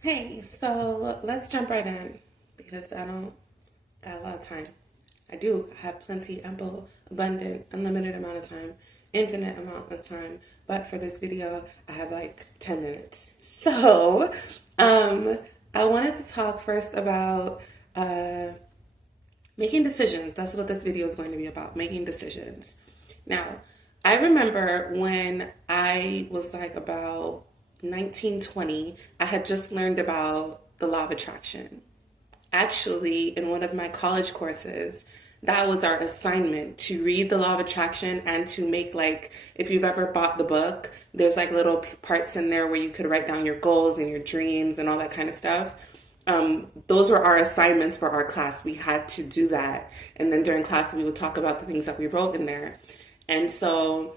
Hey, so let's jump right in because I don't got a lot of time. I do have plenty, ample, abundant, unlimited amount of time, infinite amount of time. But for this video, I have like 10 minutes. So, I wanted to talk first about making decisions. That's what this video is going to be about, making decisions. Now, I remember when I was like about 19, 20, I had just learned about the law of attraction. Actually, in one of my college courses, that was our assignment to read the law of attraction and to make, like, if you've ever bought the book, there's like little parts in there where you could write down your goals and your dreams and all that kind of stuff. Those were our assignments for our class. We had to do that. And then during class, we would talk about the things that we wrote in there. And so,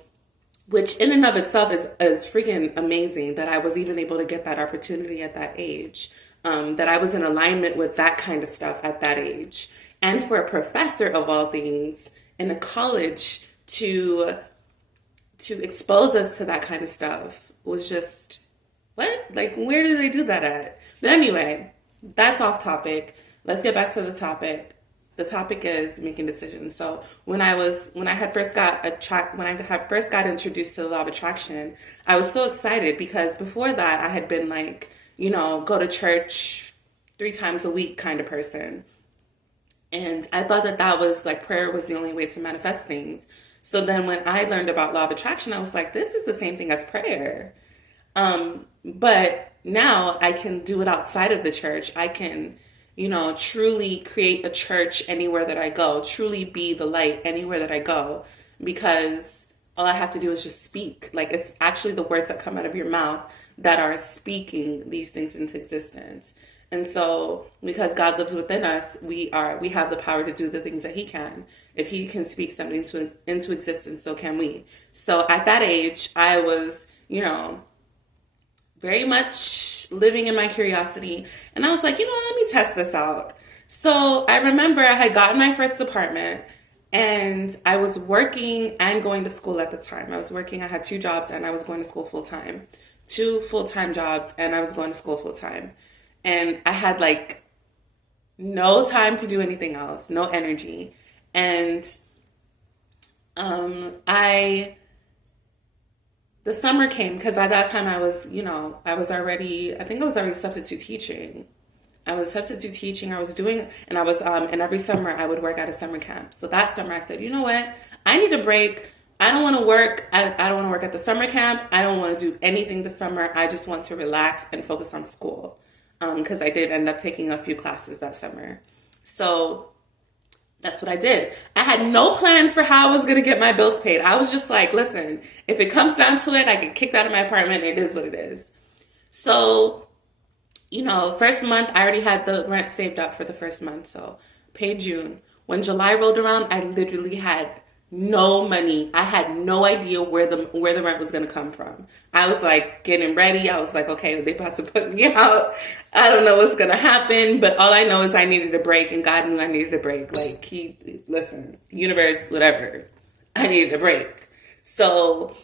which in and of itself is freaking amazing that I was even able to get that opportunity at that age, that I was in alignment with that kind of stuff at that age. And for a professor of all things in a college to expose us to that kind of stuff was just what? Like, where do they do that at? But anyway, that's off topic. Let's get back to the topic. The topic is making decisions. So when I had first got introduced to the law of attraction, I was so excited because before that I had been like, go to church 3 times a week kind of person. And I thought that that was like prayer was the only way to manifest things. So then when I learned about law of attraction, I was like, this is the same thing as prayer. But now I can do it outside of the church. I can, truly create a church anywhere that I go, truly be the light anywhere that I go, because all I have to do is just speak. Like, it's actually the words that come out of your mouth that are speaking these things into existence. And so, because God lives within us, we have the power to do the things that He can. If He can speak something into existence, so can we. So at that age, I was, very much living in my curiosity. And I was like, let me test this out. So I remember I had gotten my first apartment and I was working and going to school at the time. I had 2 jobs and I was going to school full time. 2 full-time jobs and I was going to school full time. And I had like no time to do anything else, no energy. And I the summer came because at that time I think I was already substitute teaching. I was substitute teaching. I was doing, and I was, and every summer I would work at a summer camp. So that summer I said, you know what? I need a break. I don't want to work. I don't want to work at the summer camp. I don't want to do anything this summer. I just want to relax and focus on school. Because I did end up taking a few classes that summer. So that's what I did. I had no plan for how I was going to get my bills paid. I was just like, listen, if it comes down to it, I get kicked out of my apartment. It is what it is. So, first month, I already had the rent saved up for the first month. So, paid June. When July rolled around, I literally had no money. I had no idea where the rent was going to come from. I was like getting ready. I was like, okay, they about to put me out. I don't know what's going to happen, but all I know is I needed a break and God knew I needed a break. Like listen, universe, whatever. I needed a break. So,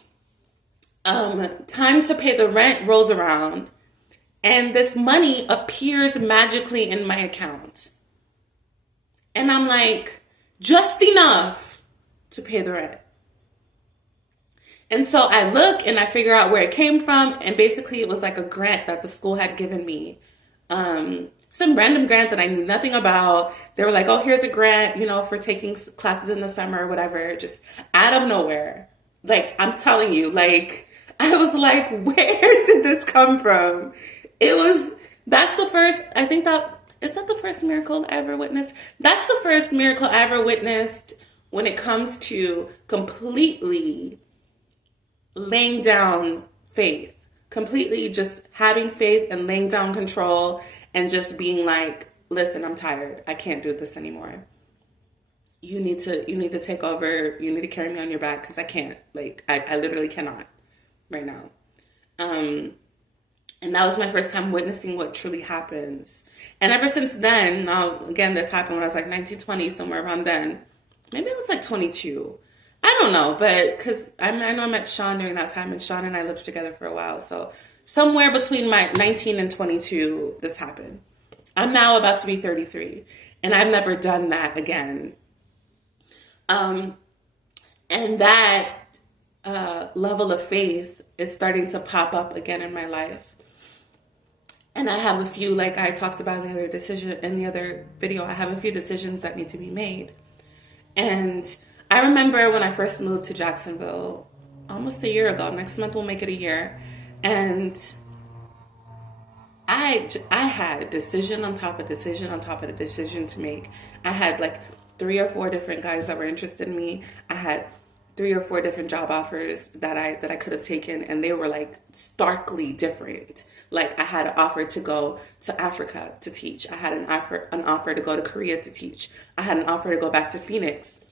time to pay the rent rolls around and this money appears magically in my account. And I'm like, just enough to pay the rent. And so I look and I figure out where it came from. And basically it was like a grant that the school had given me. Some random grant that I knew nothing about. They were like, oh, here's a grant, for taking classes in the summer or whatever, just out of nowhere. Like, I'm telling you, like, I was like, where did this come from? That's the first, I think is that the first miracle I ever witnessed? That's the first miracle I ever witnessed when it comes to completely laying down faith, completely just having faith and laying down control and just being like, listen, I'm tired. I can't do this anymore. You need to take over. You need to carry me on your back because I can't. Like, I literally cannot right now. And that was my first time witnessing what truly happens. And ever since then, now again, this happened when I was like 19, 20, somewhere around then. Maybe I was like 22. I don't know, but because I know I met Sean during that time, and Sean and I lived together for a while. So somewhere between my 19 and 22, this happened. I'm now about to be 33, and I've never done that again. Um, and that level of faith is starting to pop up again in my life. And I have a few, like I talked about in the other video, I have a few decisions that need to be made. And I remember when I first moved to Jacksonville almost a year ago. Next month will make it a year. And I had decision on top of decision on top of the decision to make. I had like 3 or 4 different guys that were interested in me. I had 3 or 4 different job offers that I could have taken, and they were like starkly different. Like I had an offer to go to Africa to teach. I had an offer to go to Korea to teach. I had an offer to go back to Phoenix.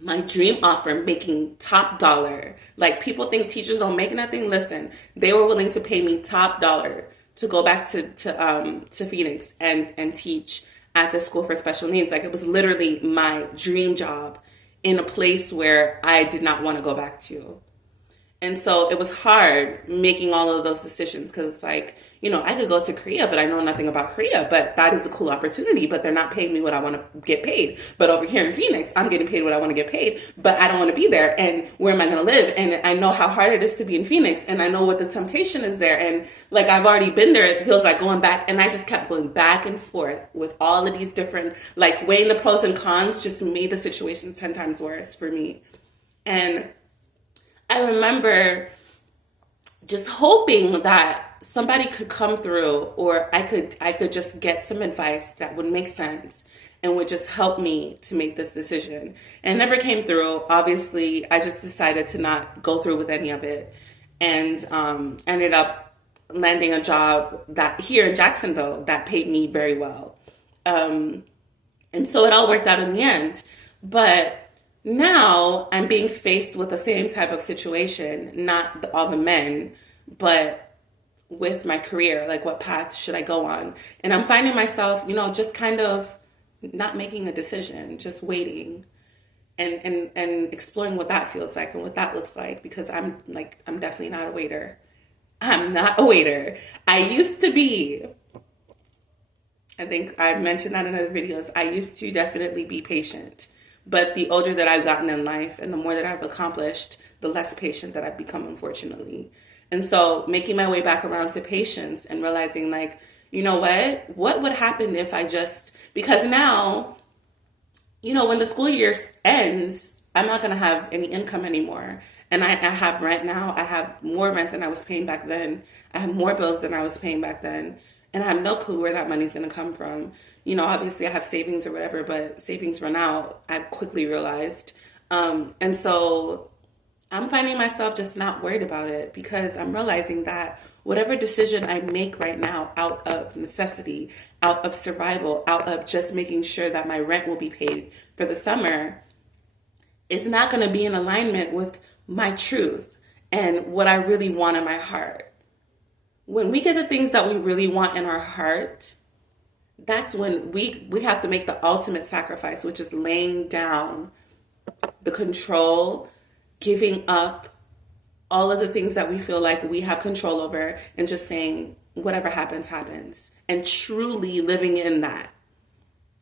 My dream offer, making top dollar. Like people think teachers don't make nothing. Listen, they were willing to pay me top dollar to go back to Phoenix and teach at the school for special needs. Like it was literally my dream job in a place where I did not want to go back to. And so it was hard making all of those decisions because it's like, I could go to Korea, but I know nothing about Korea, but that is a cool opportunity, but they're not paying me what I want to get paid. But over here in Phoenix, I'm getting paid what I want to get paid, but I don't want to be there. And where am I going to live? And I know how hard it is to be in Phoenix, and I know what the temptation is there. And like, I've already been there. It feels like going back. And I just kept going back and forth with all of these different, like weighing the pros and cons just made the situation 10 times worse for me. And I remember just hoping that somebody could come through, or I could just get some advice that would make sense and would just help me to make this decision. And it never came through. Obviously, I just decided to not go through with any of it, and ended up landing a job that here in Jacksonville that paid me very well. And so it all worked out in the end. But now I'm being faced with the same type of situation, not all the men, but with my career, like what path should I go on? And I'm finding myself, just kind of not making a decision, just waiting and exploring what that feels like and what that looks like, because I'm definitely not a waiter. I'm not a waiter. I used to be. I think I mentioned that in other videos. I used to definitely be patient. But the older that I've gotten in life and the more that I've accomplished, the less patient that I've become, unfortunately. And so making my way back around to patience and realizing, like, you know what would happen if I just, because now, when the school year ends, I'm not going to have any income anymore. And I have rent now. I have more rent than I was paying back then. I have more bills than I was paying back then. And I have no clue where that money's going to come from. Obviously I have savings or whatever, but savings run out, I quickly realized. And so I'm finding myself just not worried about it, because I'm realizing that whatever decision I make right now out of necessity, out of survival, out of just making sure that my rent will be paid for the summer, is not going to be in alignment with my truth and what I really want in my heart. When we get the things that we really want in our heart, that's when we have to make the ultimate sacrifice, which is laying down the control, giving up all of the things that we feel like we have control over, and just saying, whatever happens, happens. And truly living in that.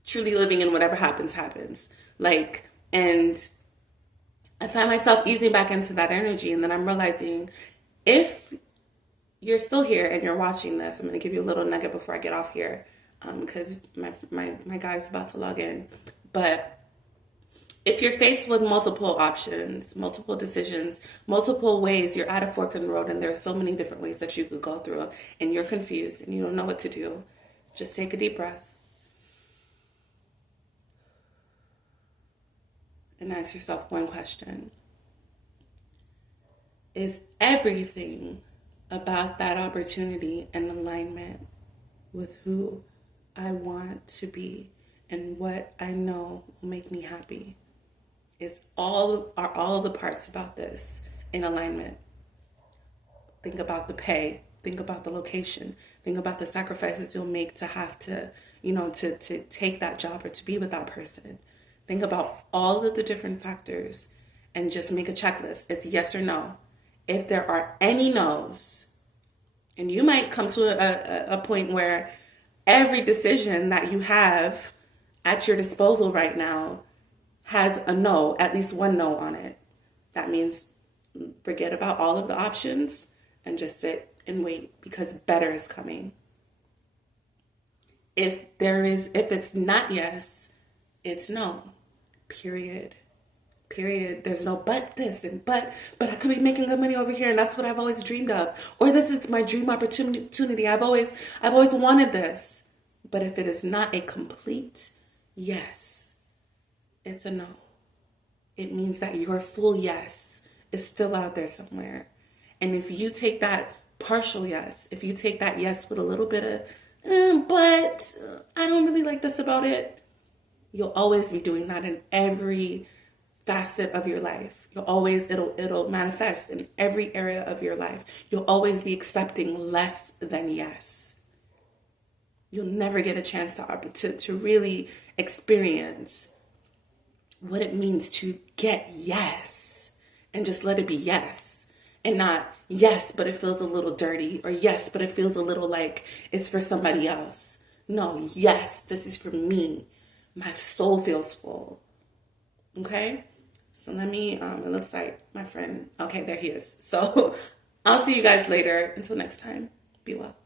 Truly living in whatever happens, happens. And I find myself easing back into that energy. And then I'm realizing, if you're still here and you're watching this, I'm going to give you a little nugget before I get off here, because my guy's about to log in. But if you're faced with multiple options, multiple decisions, multiple ways, you're at a fork in the road, and there are so many different ways that you could go through, and you're confused and you don't know what to do, just take a deep breath and ask yourself one question. Is everything about that opportunity in alignment with who I want to be and what I know will make me happy? Are all the parts about this in alignment? Think about the pay. Think about the location. Think about the sacrifices you'll make to have to, to take that job or to be with that person. Think about all of the different factors and just make a checklist. It's yes or no. If there are any no's, And you might come to a point where every decision that you have at your disposal right now has a no, at least one no on it. That means forget about all of the options and just sit and wait because better is coming. If it's not yes, it's no. Period. Period. There's no but this and but I could be making good money over here and that's what I've always dreamed of. Or this is my dream opportunity. I've always wanted this. But if it is not a complete yes, it's a no. It means that your full yes is still out there somewhere. And if you take that partial yes, if you take that yes with a little bit of, but I don't really like this about it, you'll always be doing that in every facet of your life. It'll manifest in every area of your life. You'll always be accepting less than yes. You'll never get a chance to really experience what it means to get yes and just let it be yes and not yes, but it feels a little dirty, or yes, but it feels a little like it's for somebody else. No, yes, this is for me. My soul feels full. Okay? So let me, it looks like my friend, okay, there he is. So I'll see you guys later. Until next time, be well.